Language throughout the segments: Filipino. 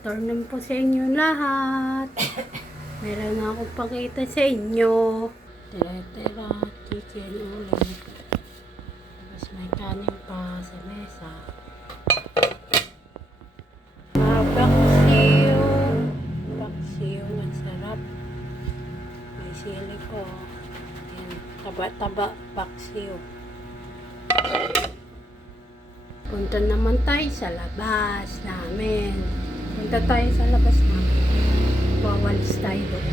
afternoon po sa inyo lahat. Meron na akong pakita sa inyo. Tira-tira, chicken ulit. Tapos may kanin pa sa mesa. Paksiw. Paksiw, ang sarap. May sili ko. Ayan, taba-taba, paksiw. Punta naman tayo sa labas namin. Punta tayo sa labas namin. Wawalis tayo doon.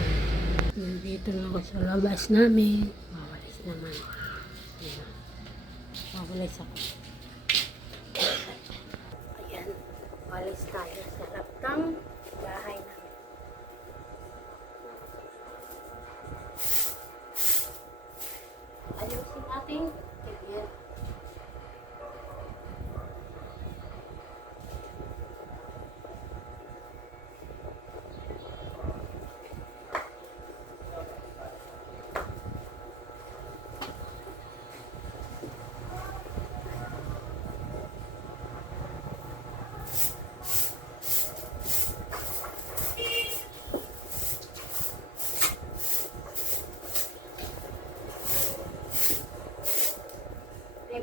Nandito na ako sa labas namin. Wawalis naman. Ayan. Wawalis ako. Ayan. Wawalis tayo sa laptang bahay namin. Ayusin natin. Ayan.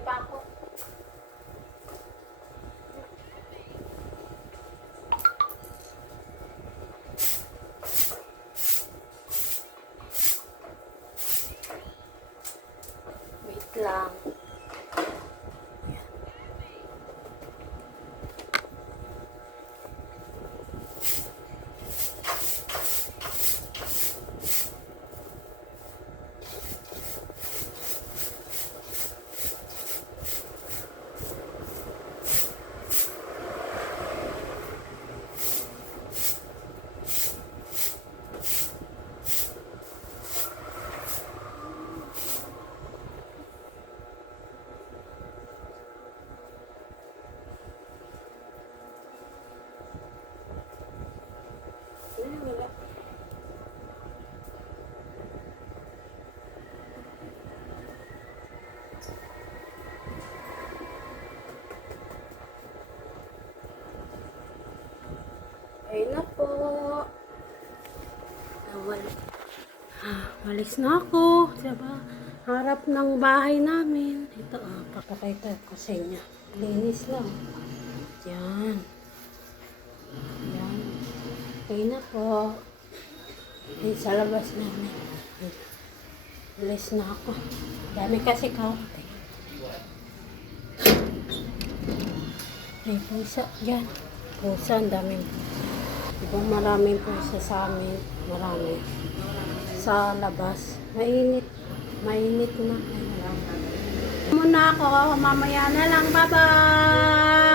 Pa ako. Wait lang. Wala. Ayun na po. Walis na ako. Diba? Harap ng bahay namin. Ito, papakita ko sa inyo. Linis lang. Yan. Yan. Okay na po. Ayun sa labas namin. Walis na ako. Dami kasi karat eh. May pusa dyan. Pusa, ang daming. Diba maraming pusa sa amin. Marami. Sa labas. Mainit. Mainit na. Muna ako. Mamaya na lang. Bye-bye!